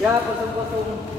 Ya, kosong-kosong.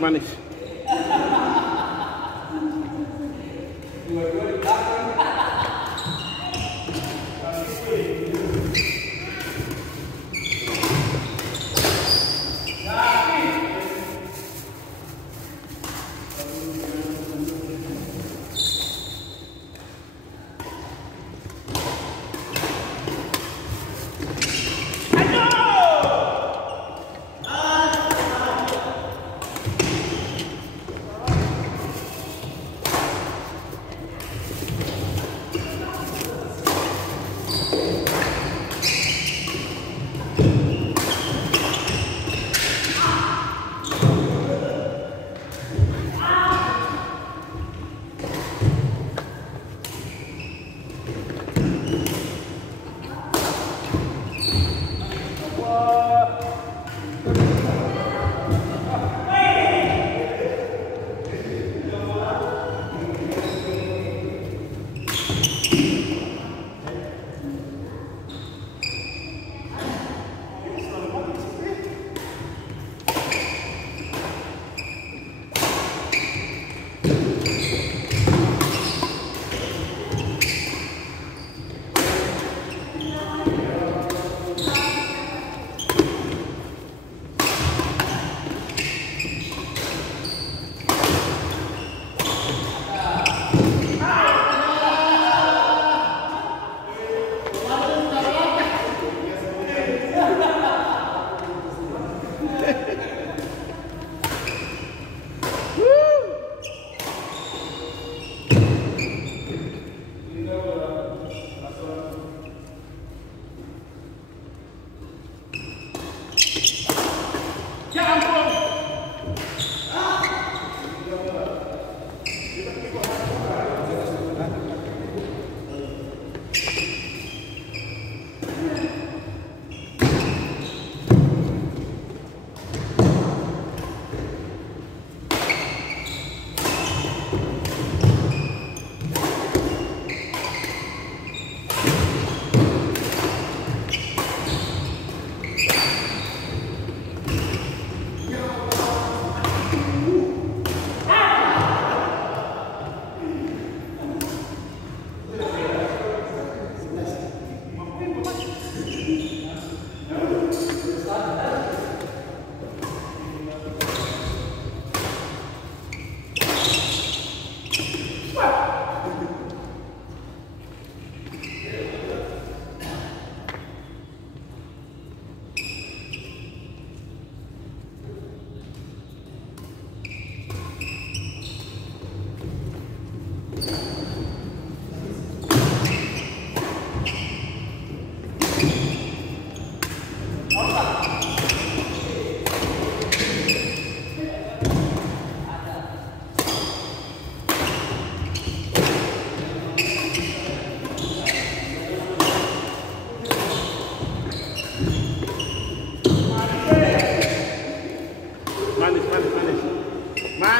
Manis.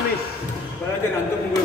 manis. Baru aja ngantuk gue.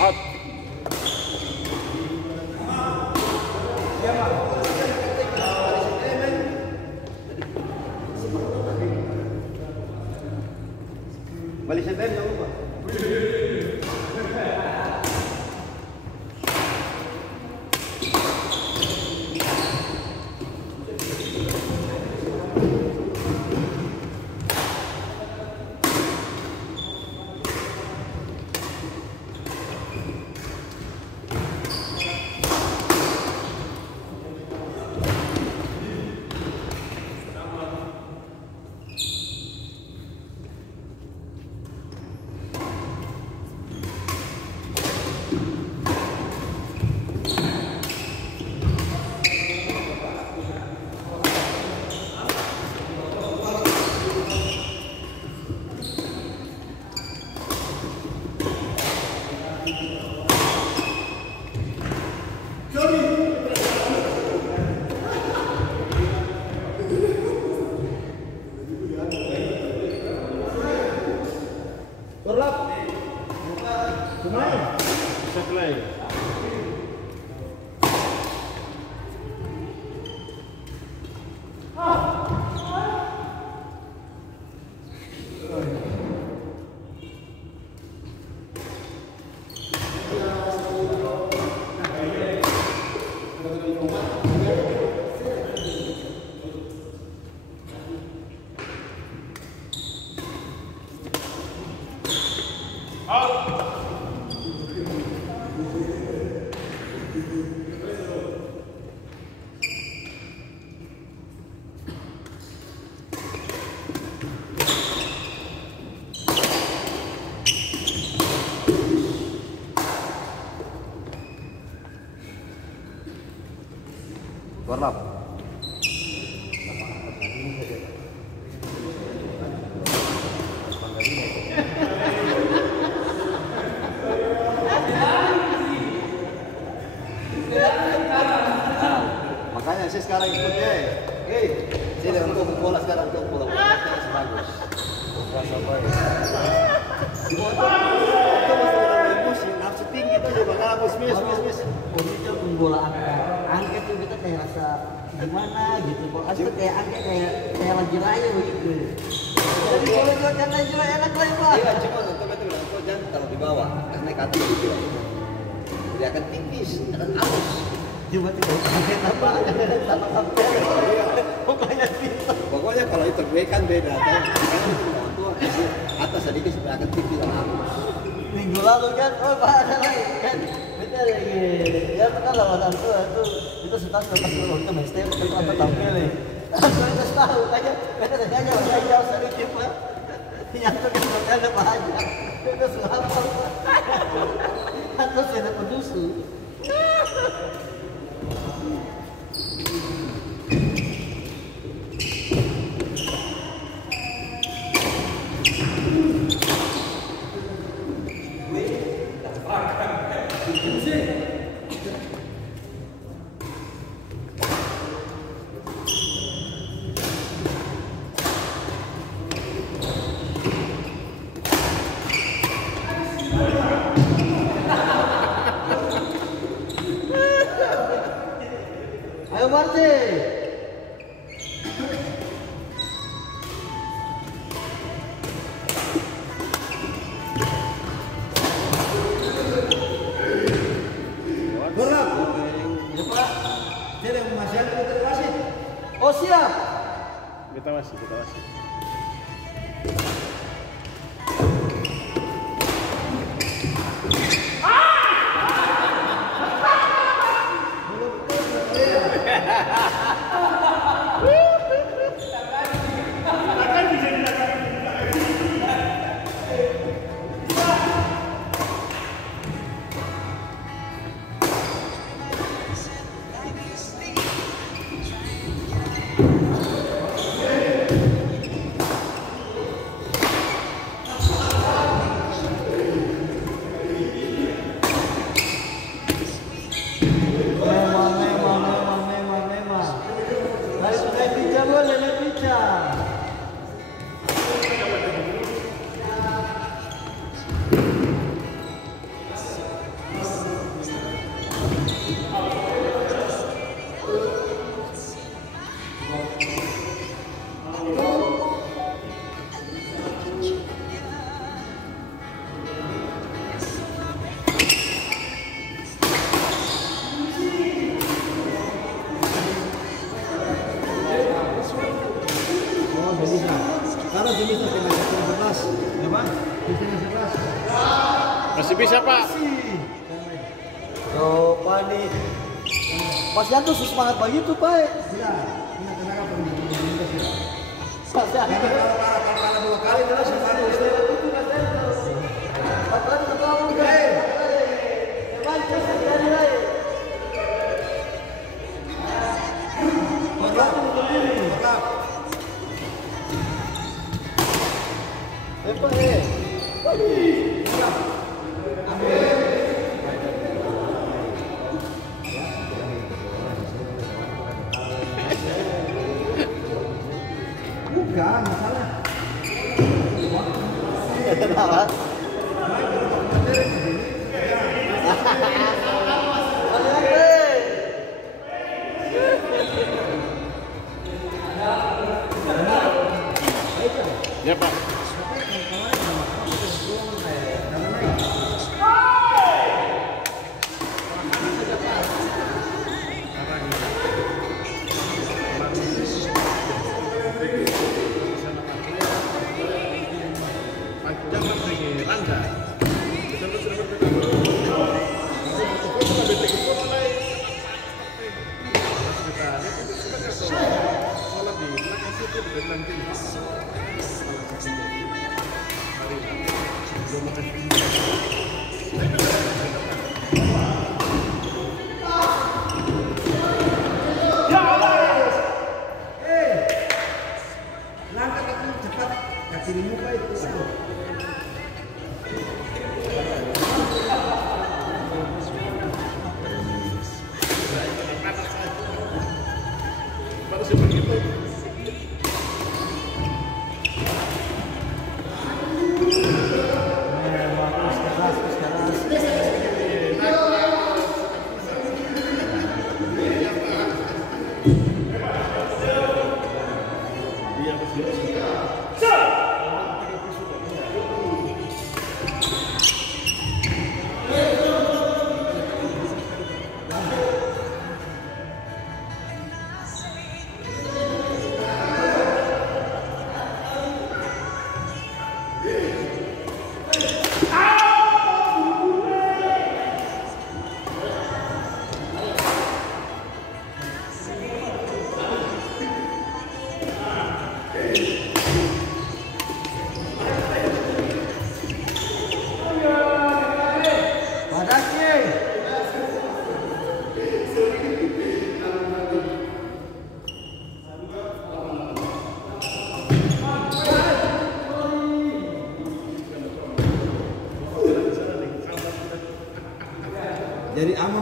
Out. Balisan time jangan lupa. Warnap. Makanya saya sekarang ikut ya. Saya untuk bola sekarang untuk bola bagus. Rasa baik. Itu masalah emosi, nafsu tinggi itu juga bagus, mis. Itu bola angkat tuh kita kayak rasa gimana gitu. Kalau asal kayak angkat kayak lagi raya begitu. Jadi kalau jualan lagi raya enak lagi pak. Iya, cuma untuk betul jangan taruh di bawah karena kaki gitu. Dia akan tipis, akan halus. tiba-tiba kaget apa sama sampai pokoknya pintar. Pokoknya kalau itu gue kan beda kan. Kan itu orang tua kasih atas sedikit supaya akan tipis sama aku. Minggu lalu kan, oh Pak ada lagi kan. Betul ya gini. Ya kan kalau orang tua itu kita sudah pas waktu master itu apa tampil nih. Aku itu tahu aja. Kita saja saya jauh sedikit Pak. Yang itu kan ada Pak aja. Itu siapa? Atau saya pendusu. Ayo Marti. Berat. Ya Pak. Jadi masih ada kita kasih. Oh siap. Kita masih. Kalau jenisnya dengan 11, ya Pak? Jenisnya 11. Masih bisa Pak. Oh panik. Pas Yanto semangat begitu Pak. Iya, ini kenapa pendidikan? Pas Yanto. Kalau 2 kali jelas semangat istilah itu kan Yanto. Padahal kita tahu kan. Emang kita dari lain. Bukan masalah. Kenapa? Ya Pak. Langkah kaki cepat, kaki di muka itu.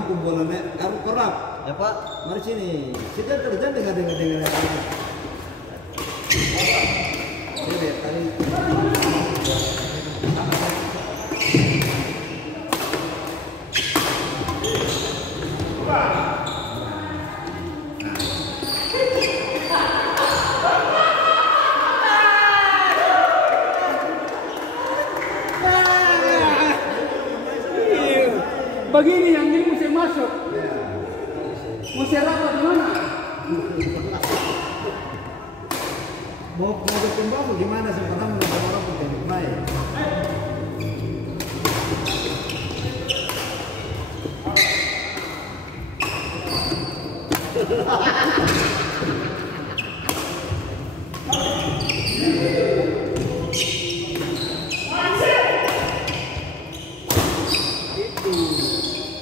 hukum bolanya kamu korap. Ya Pak. Mari sini. Kita kerja dengan. Ini tadi. Begini yang ini mesti masuk. Mesti rapat di mana? Mau berkembang gimana sekarang orang bertembak naik.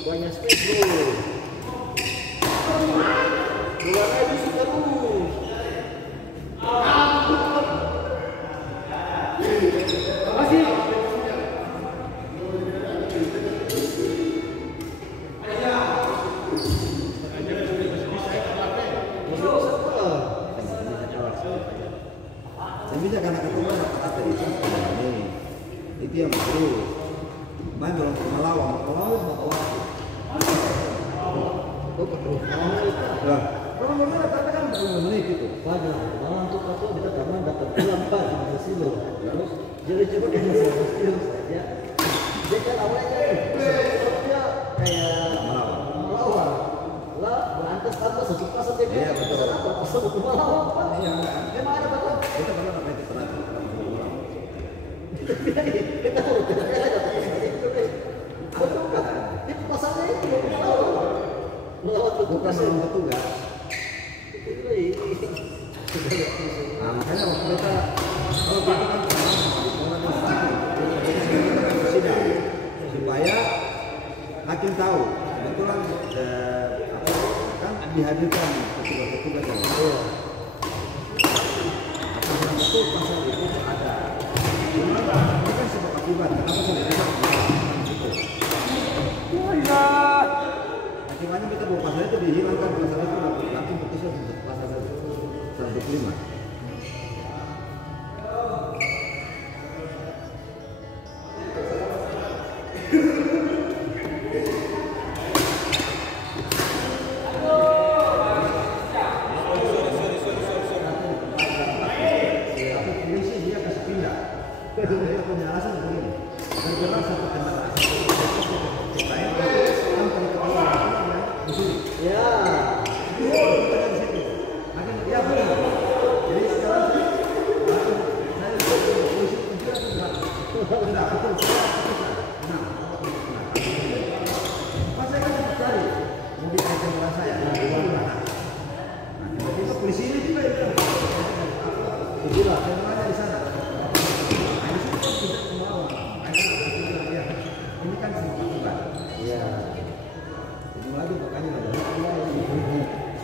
Banyak space bro. Keluar aja sih terus. Makasih. Saya bisa karena ketemu kata di sini. Itu yang baru. Main belum melawan waktu. Lah, kalau memang rata-rata kan 40 menit itu. Banyak. Malah untuk aku kita karena dapat pulang Pak di sini loh. Terus jadi coba dia masih saja. Dia kan awalnya dia kayak melawan. Lah berantas sesuka saja dia. Iya betul. Apa melawan Pak? Iya. Emang ada Pak? Kita pernah apa itu pernah. Kita tahu betul kan? Itu masalahnya itu melawan. Bukan melawan petugas. Nah, makanya waktu kita kalau kita kan sidang supaya hakim tahu kebetulan kan dihadirkan petugas-petugas yang apakah betul pasal itu ada. Cuma ini kan sebab akibat kenapa tidak bisa itu. Akibatnya kita bawa pasal itu dihilangkan pasal itu nanti putusnya pasal 125. Dia punya alasan begini, bergerak satu kendaraan, Ya. ya benar. Jadi sekarang saya betul. Pas saya kan cari mobil kendaraan saya, tiba-tiba polisi ini juga itu, itulah kendaraan di sana. Ini kan semua aturan. Ya. Ini lagi makanya ada.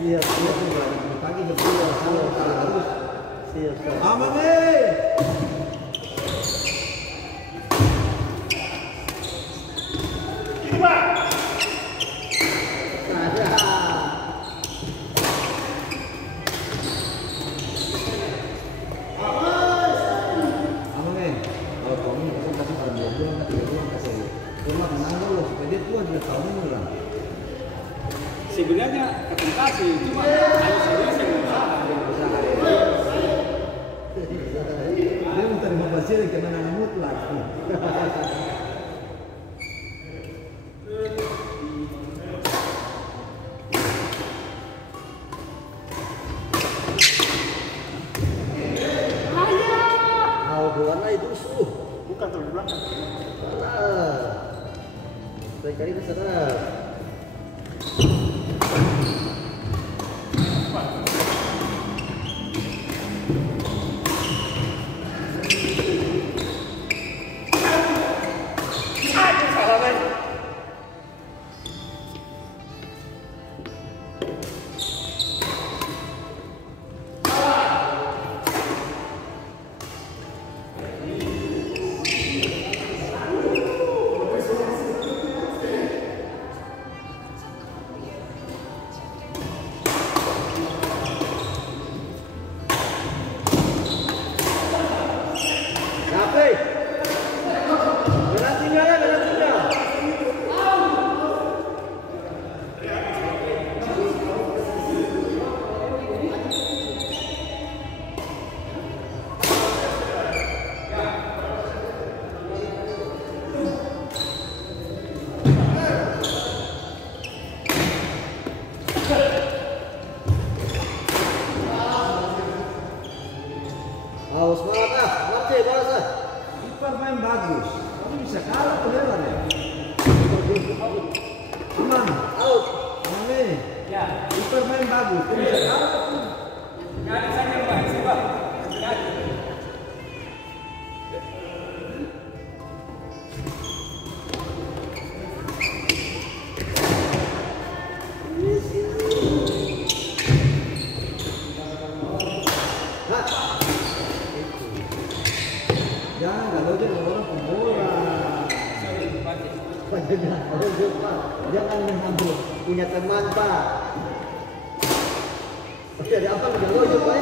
Siap. Pagi berdua harus. Siap. Aman nih. Sebenarnya kasih cuma hanya sendiri yang berusaha. Dia minta 15 kemenangan mutlak. Warna itu suh. Bukan terlalu belakang. Salah. Baik kali sadar. Itu main bagus. Itu bisa kalah. Nyari saja Pak, siapa? Nyari. Jangan kalau dia orang pembola. Jangan mengambil punya teman Pak. Oke, ada apa dengan lo Pak?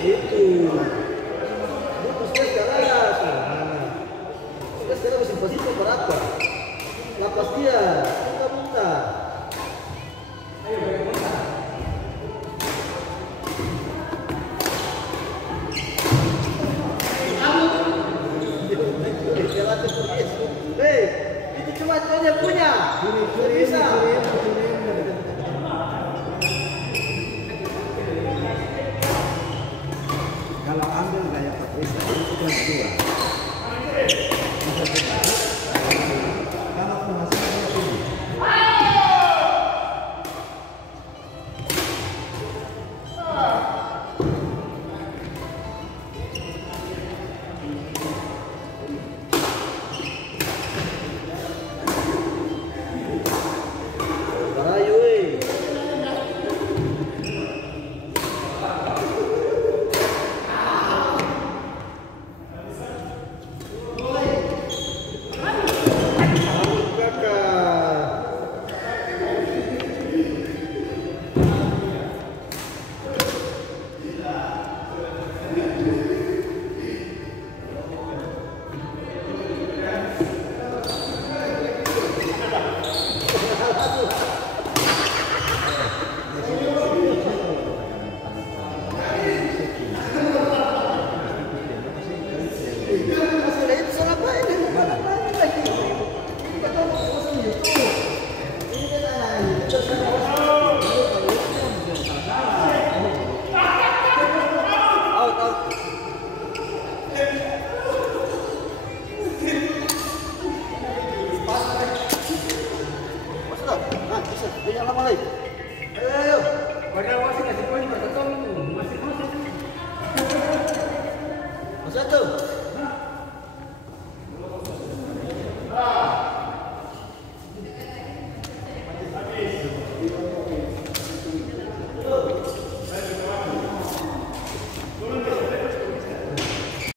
Itu. Terus dia sekarang Kita sekarang musim posisi berapa? Lapas dia, muntah-muntah. Hei, itu cuma dia punya. Curi bisa. Kalau ambil kayak Patricia itu kan dua. Kalau pemasangannya ini. Satu.